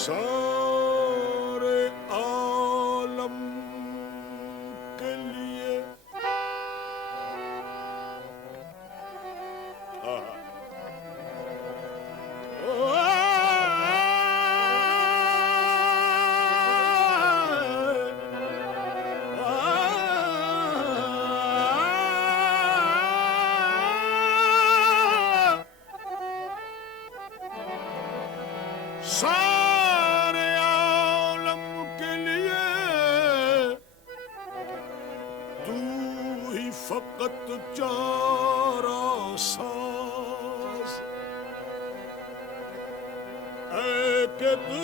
सारे आलम के लिए सारे आलम के लिए तू ही फकत चारा साज है कि तू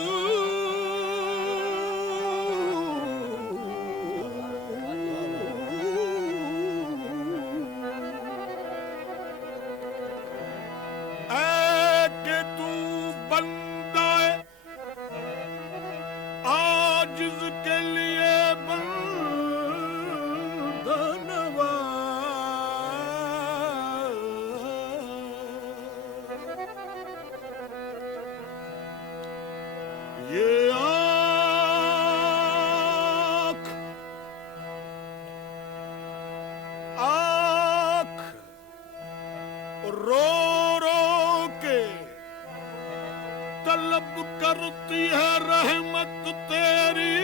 जिसके लिए बंधनवा ये आँख रो रो के तलब करती है रहमत तेरी।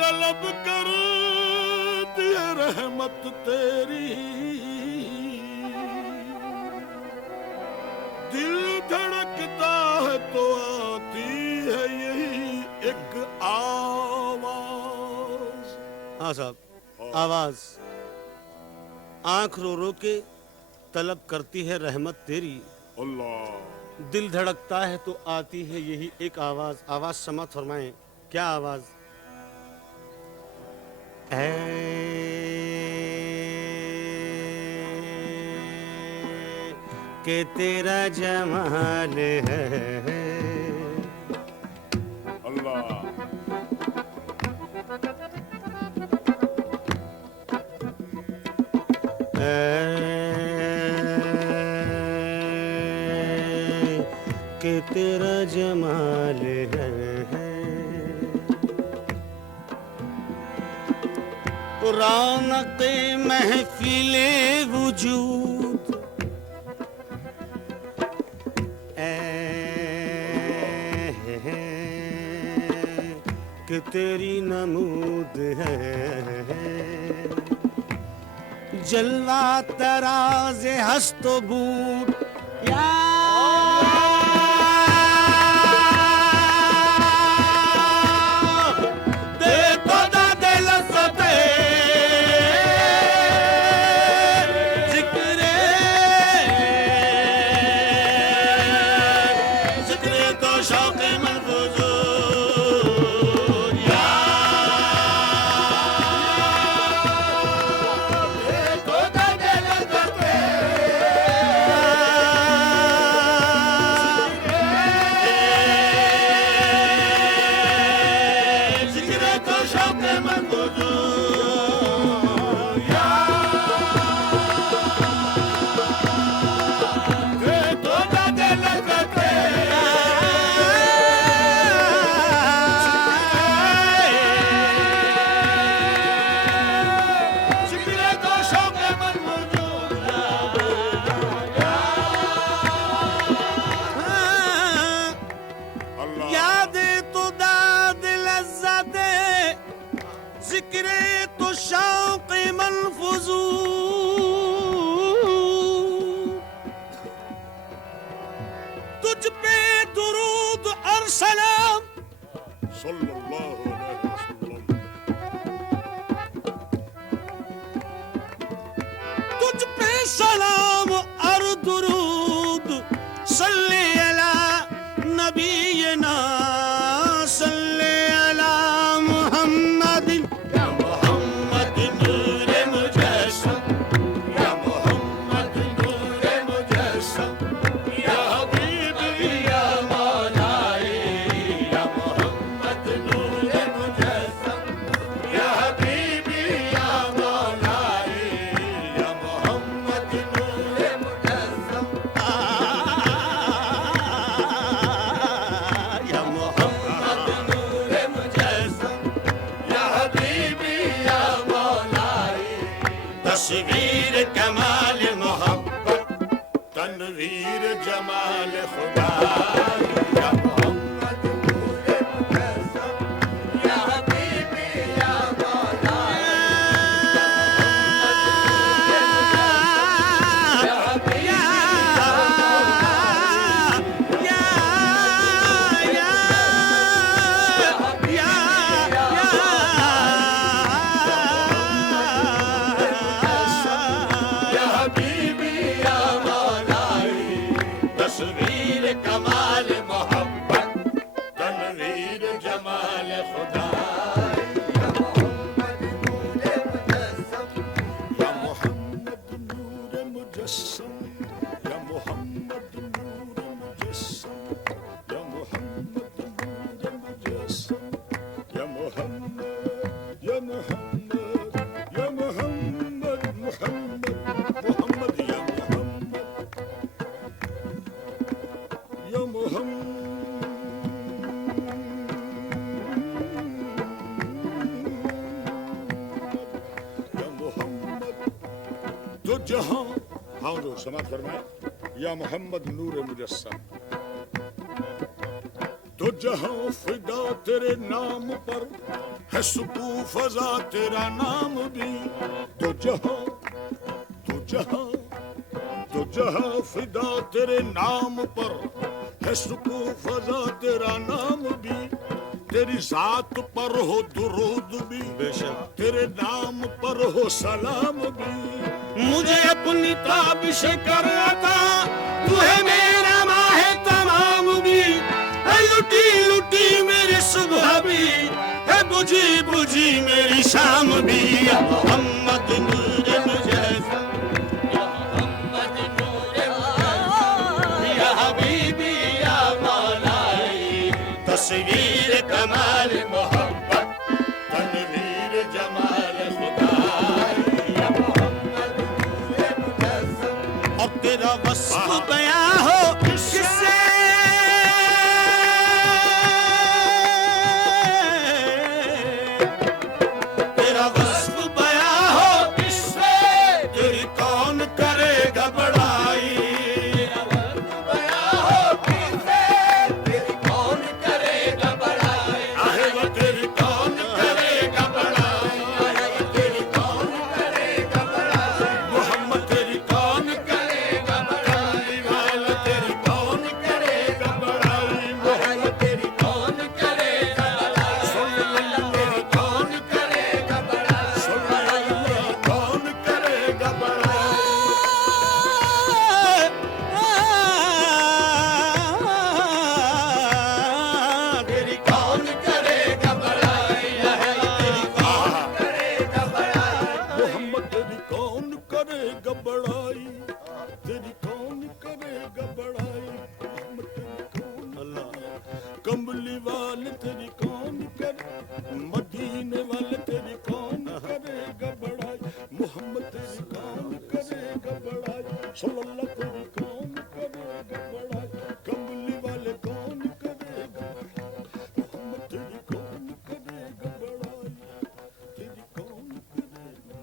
तलब कर दिए रहमत तेरी। दिल धड़कता है तो आती है यही एक आवाज। हाँ साहब, आवाज। आंख रो रो के तलब करती है रहमत तेरी। अल्लाह। दिल धड़कता है तो आती है यही एक आवाज। आवाज समात फरमाएं, क्या आवाज? ऐ कि तेरा जमाल है। अल्लाह कि तेरा जमाल है। रौनक़े महफ़िले वजूद कि तेरी नमूद है। जलवा तराज हस्त बूट या दे तो दा दिल सते जिक्रे जिक्रे तो शौक़ मनफूज़ूर या जिक्रे तो शौक़ मनफूज़ूर तुझ पे दुरूद और सलाम सल्लल्लाहु अलैहि वसल्लम। तुझ पे सलाम और दुरूद सल्ले अला नबीना सल्ले अला मुहम्मद तस्वीर कमाल मोहब्बत तनवीर जमाल खुदा या मोहम्मद नूरे मुजस्सम या हबीबी या मौला या हबीबी तस्वीर कमाल मोहब्बत तनवीर जमाल खुदा या मोहम्मद नूरे मुजस्सम या मोहम्मद नूर मुजस्सम या मोहम्मद नूर मुजस्सम या मोहम्मद या मोहम्मद या मोहम्मद मोहम्मद मोहम्मद या मोहम्मद या मोहम्मद या मोहम्मद तो जहां हाँ जो समाज फरमाए या मोहम्मद नूर मुजस्सम तो जहां फिदा तेरे नाम पर है सुकू फजा तेरा नाम भी तो जहां फिदा तेरे नाम पर है सुकू फजा तेरा नाम भी तेरी जात पर हो दुरूद भी बेशक तेरे नाम पर हो सलाम भी मुझे अपनी ताबिश कर अता तू है मेरा माह तमाम भी है लुटी लुटी मेरी सुबह भी है बुझी बुझी मेरी शाम भी या मोहम्मद नूर मुजस्सम या मोहम्मद नूर मुजस्सम सल्लल्लाह तेरी कौन करेगा बड़ाई, कमली वाले कौन करेगा मोहम्मद तेरी कौन करेगा बड़ाई, तेरी कौन करेगा।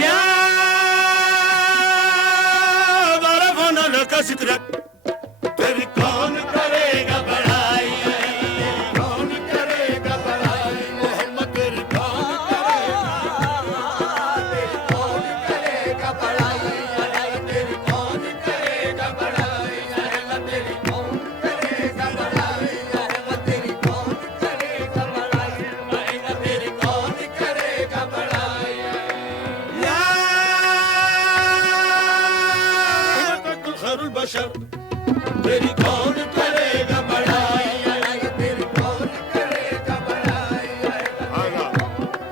या बरफना लका जिक्रक तेरी कौन करेगा बड़ाई, कौन करेगा बड़ाई मोहम्मद तेरी कौन कौन करेगा बड़ाई, तेरी कौन करेगा बड़ाई, तेरी कौन करेगा बड़ाई, तेरी कौन करेगा बड़ाई, तेरी कौन करेगा बड़ाई। या खैरुल बशर तेरी कौन करेगा बड़ाई, तेरी कौन करेगा बड़ाई, आगा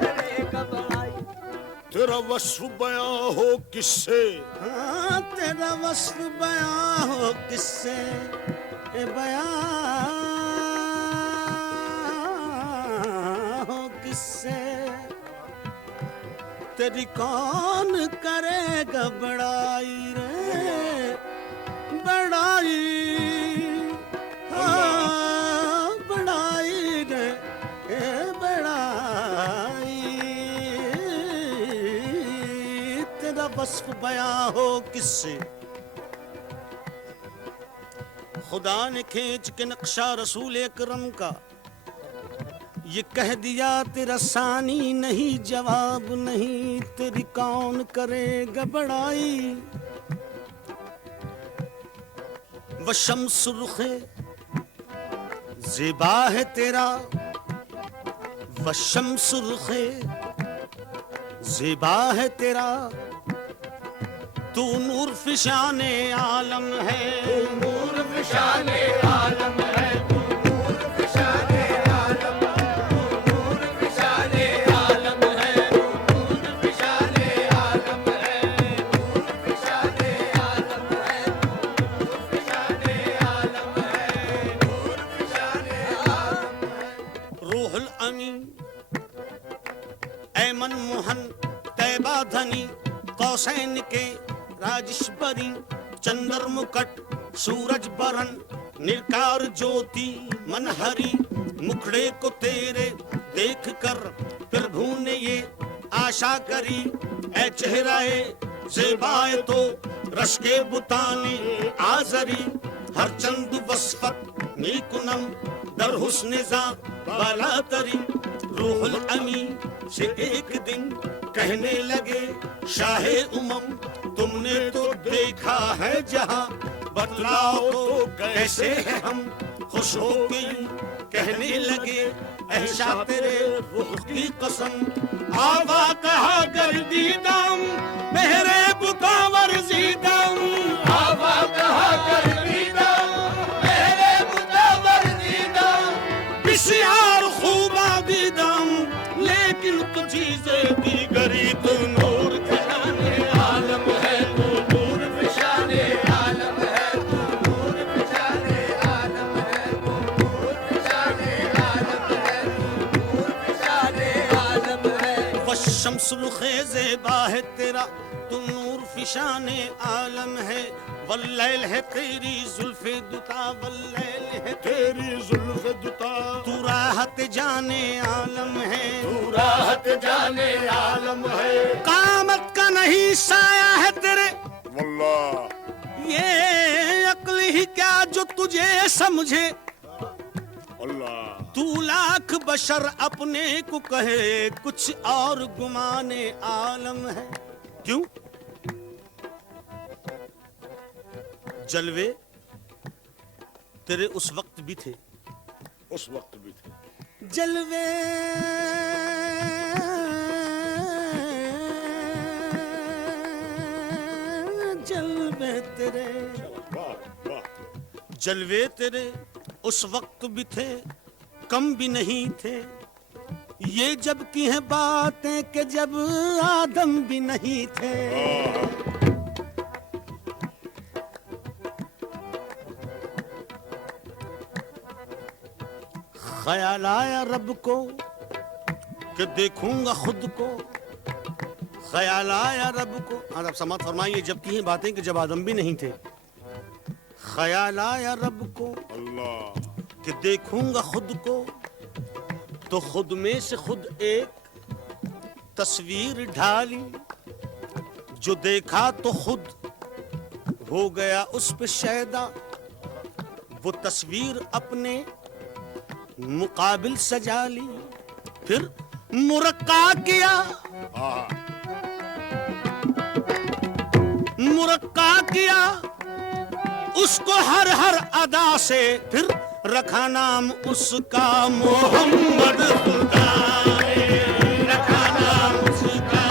करेगा बड़ाई। तेरा वस्फ बयां हो किससे, हाँ तेरा वस्फ बयां हो किससे, ए बयां हो किससे, तेरी कौन करेगा बड़ाई रे बड़ाई, हाँ बड़ाई रे ए बड़ाई, तेरा वस्फ बयां हो किससे। खुदा ने खींच के नक्शा रसूल अकरम का ये कह दिया तेरा सानी नहीं जवाब नहीं, तेरी कौन करेगा बड़ाई। व शम्स रुखे ज़िबा है तेरा, व शम्स रुखे ज़िबा है तेरा, तू नूर फिशाने आलम है, नूर फिशाने आलम है, तू नूर फिशाने आलम, तू नूर फिशाने आलम है, तू नूर फिशाने आलम है, नूर फिशाने आलम है, नूर फिशाने आलम है, नूर फिशाने आलम है। रूहुल अमीन ऐमन मोहन तैबा धनी कौसैन के राजेश्वरी, चंद्र मुकट सूरज बरन निर्कार ज्योति मनहरी, मुखड़े को तेरे देख कर प्रभु ने ये आशा करी, ऐ चेहराए ज़ेबाए तो रश के बुताने आजरी, हर चंद वस्फत नीकुनम दर हुस्न जा बाला तरी। रूहुल अमी से एक दिन कहने लगे शाहे उमम, तुमने तो देखा है जहां, बतलाओ तो कैसे हैं हम। खुश हो गई कहने लगे ऐशा तेरे रुख की कसम, आवा कहा कर दीदम मेरे बुतावर जीदम, आवा कहा कर दीदम मेरे मुतावर दीदम, बिस्यार खूबा दीदम लेकिन तुझी से दीगरी तू नूर फिशाने आलम है, तू नूर फिशाने आलम है, तू नूर फिशाने आलम है, तू नूर फिशाने आलम है, तू नूर फिशाने आलम है। शम्स रुखे ज़ेबा है तेरा, तू नूर फिशाने आलम है, वल्लैल है तेरी जुल्फ़े दुता, वल्लैल है तेरी जुल्फ दुता, तू राहत जाने आलम है, तू राहत जाने आलम है। कामत का नहीं साया है तेरे, वल्लाह ये अक्ल ही क्या जो तुझे समझे, अल्लाह तू लाख बशर अपने को कहे कुछ और गुमाने आलम है। क्यों? जलवे तेरे उस वक्त भी थे, उस वक्त भी थे, जलवे जलवे तेरे, वाह वाह, जलवे तेरे उस वक्त भी थे, कम भी नहीं थे। ये जब की है बातें कि जब आदम भी नहीं थे। ख्याल आया रब को कि देखूंगा खुद को, ख्याल आया रब को। आज आप समात फरमाइए, जब की हैं बातें कि जब आदम भी नहीं थे। ख्याल आया रब को अल्लाह कि देखूंगा खुद को, तो खुद में से खुद एक तस्वीर ढाली, जो देखा तो खुद हो गया उस पे शैदा, वो तस्वीर अपने मुकाबिल सजा ली, फिर मुरक्का किया, मुरक्का किया उसको हर हर अदा से, फिर रखा नाम उसका मोहम्मद खुदा ने, रखा नाम उसका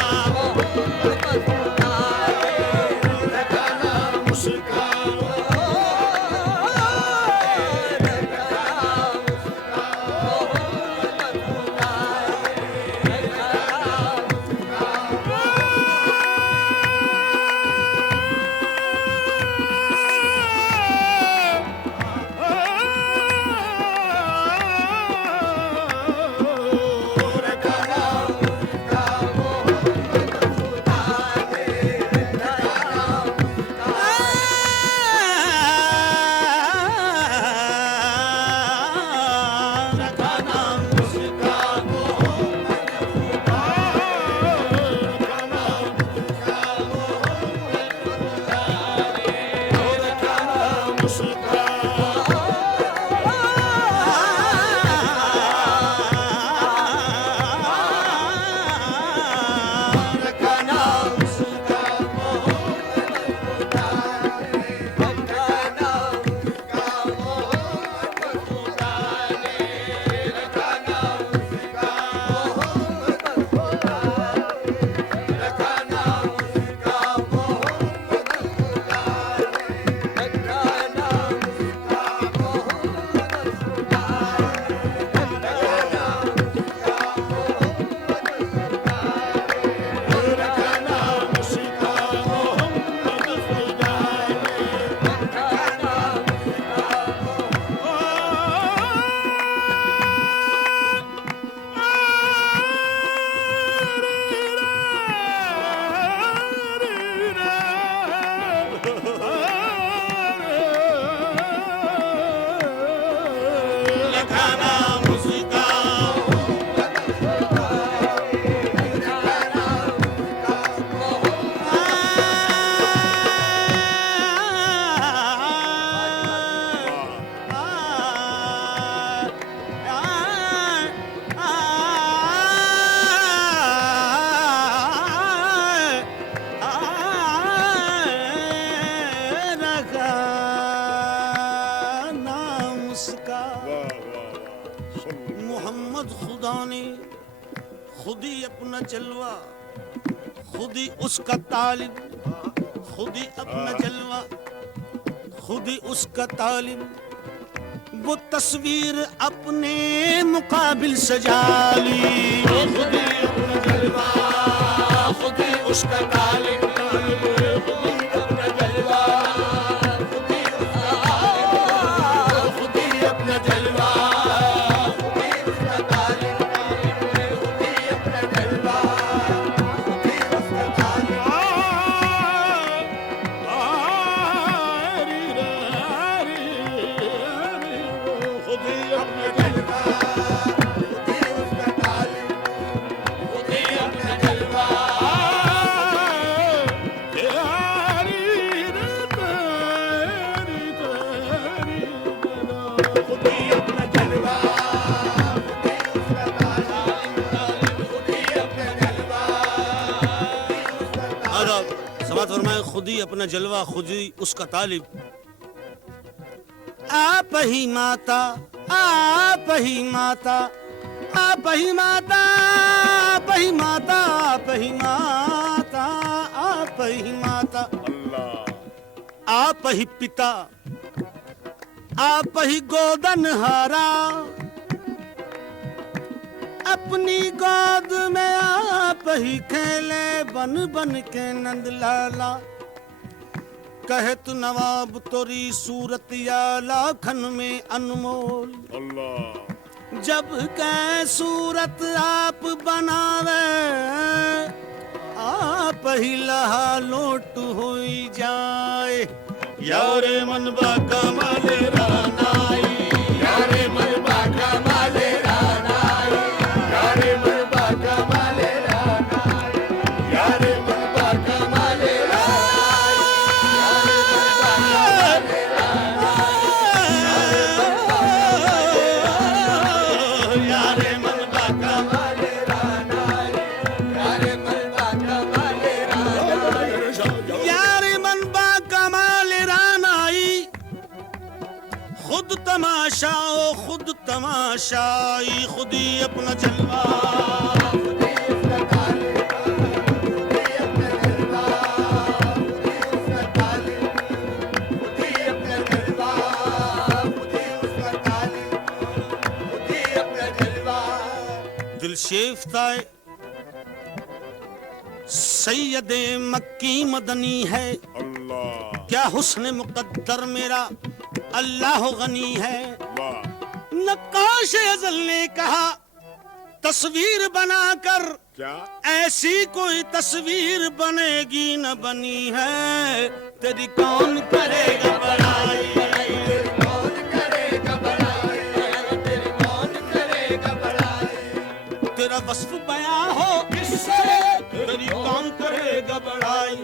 मोहम्मद खुदा ने खुद ही अपना जलवा, खुद ही उसका तालिब, खुद ही अपना जलवा, खुद ही उसका तालिब, वो तस्वीर अपने मुकाबिल सजा ली, खुद ही अपना जलवा, खुद ही उसका तालिब, खुद ही अपना जलवा, खुद ही उसका तालिब, खुद ही अपना जलवा, खुद ही अपना जलवा, खुद ही उसका तालिब। आप ही माता, आप ही माता, आप ही माता, आप ही माता, आप ही माता, आप ही माता, आप ही पिता, आप ही गोदनहारा, अपनी गोद में आप ही खेले बन बन के नंद लाला, कहे तू नवाब तोरी सूरत या लाखन में अनमोल, जब कै सूरत आप बनावे आप ही लहा लोट होई जाए। यारे मनबा कमाले रानाई, यारे मनबा कमाले रानाई, यारे मनबा कमाले रानाई, यारे मनबा कमाले यारे मनबा कमाले यारे मनबा कमाले यारे मनबा कमाले रानाई। खुद तमाशा ओ खुद तमाशाई, खुद ही अपना जलवा दिल शेफ्ताए सैयदे मक्की मदनी है। अल्लाह क्या हुस्न मुकद्दर मेरा अल्लाह गनी है। वाह नक्काश अज़ल ने कहा तस्वीर बनाकर क्या ऐसी कोई तस्वीर बनेगी न बनी है। तेरी कौन करेगा बड़ाई, कौन करेगा बड़ाई, तेरी कौन करेगा बड़ाई, तेरा वस्फ बयां हो किससे, तेरी कौन करेगा बड़ाई।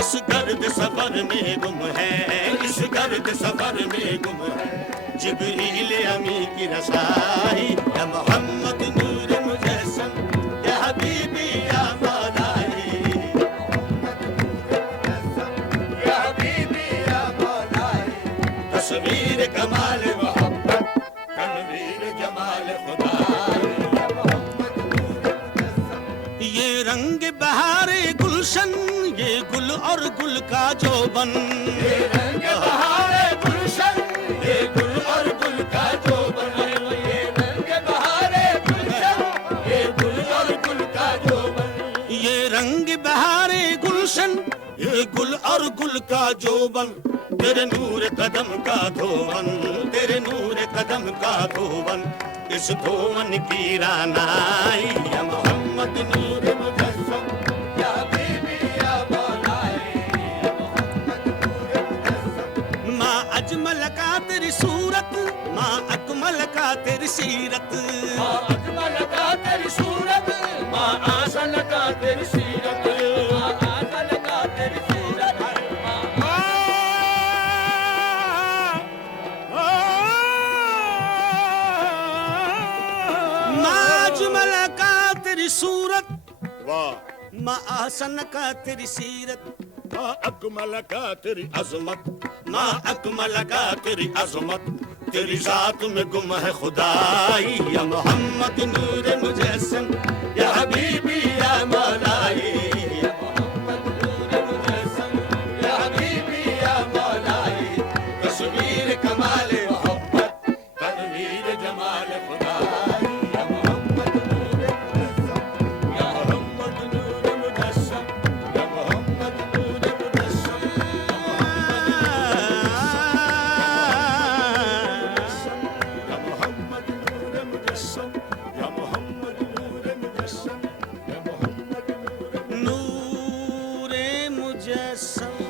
इस गर्द सफर में गुम है, इस गर्द सफर में गुम है जिब्रील अमी की रसाई। या मोहम्मद नूर मुजस्सम, या हबीबी या मौलाई, या हबीबी या मौलाई, तस्वीर कमाल मोहब्बत, तनवीर जमाल खुदा। ये रंग बहारे गुलशन, ये गुल और गुल का जोबन, ये रंग बहारे गुलशन, ये गुल और गुल का जोबन, ये रंग बहारे गुलशन, ये गुल और गुल का जोबन, ये रंग बहारे गुलशन, ये गुल और गुल का जोबन। तेरे नूर कदम का धोवन, तेरे नूर कदम का धोवन, इस धोवन की रानाई। या मोहम्मद नूर मुजस्सम, या हबीबी या मौलाई, या मोहम्मद नूर मुजस्सम, माँ अजमल का तेरी सूरत, माँ अकमल का तेरी सीरत, माँ अजमल का तेरी सूरत, माँ आसन का तेरी सीरत, माँ आसन का तेरी सीरत, माँ अजमल का तेरी सूरत, वाह माँ आसन का तेरी सीरत, माँ अकमल का तेरी अजमत, माँ अकमल का तेरी अजमत, तेरी जात में गुम है खुदाई। या मोहम्मद नूर मुजस्सम, या हबीबी या मौलाई, या मोहम्मद नूर मुजस्सम, या हबीबी या मौलाई, तस्वीर कमाल मोहब्बत, तनवीर जमाल खुदाई। या मोहम्मद नूर मुजस्सम, या मोहम्मद नूर मुजस्सम, या मोहम्मद नूर मुजस्सम, या मोहम्मद नूर मुजस्सम, या मोहम्मद नूर मुजस्सम, या मोहम्मद नूर नूरे मुजस्सम।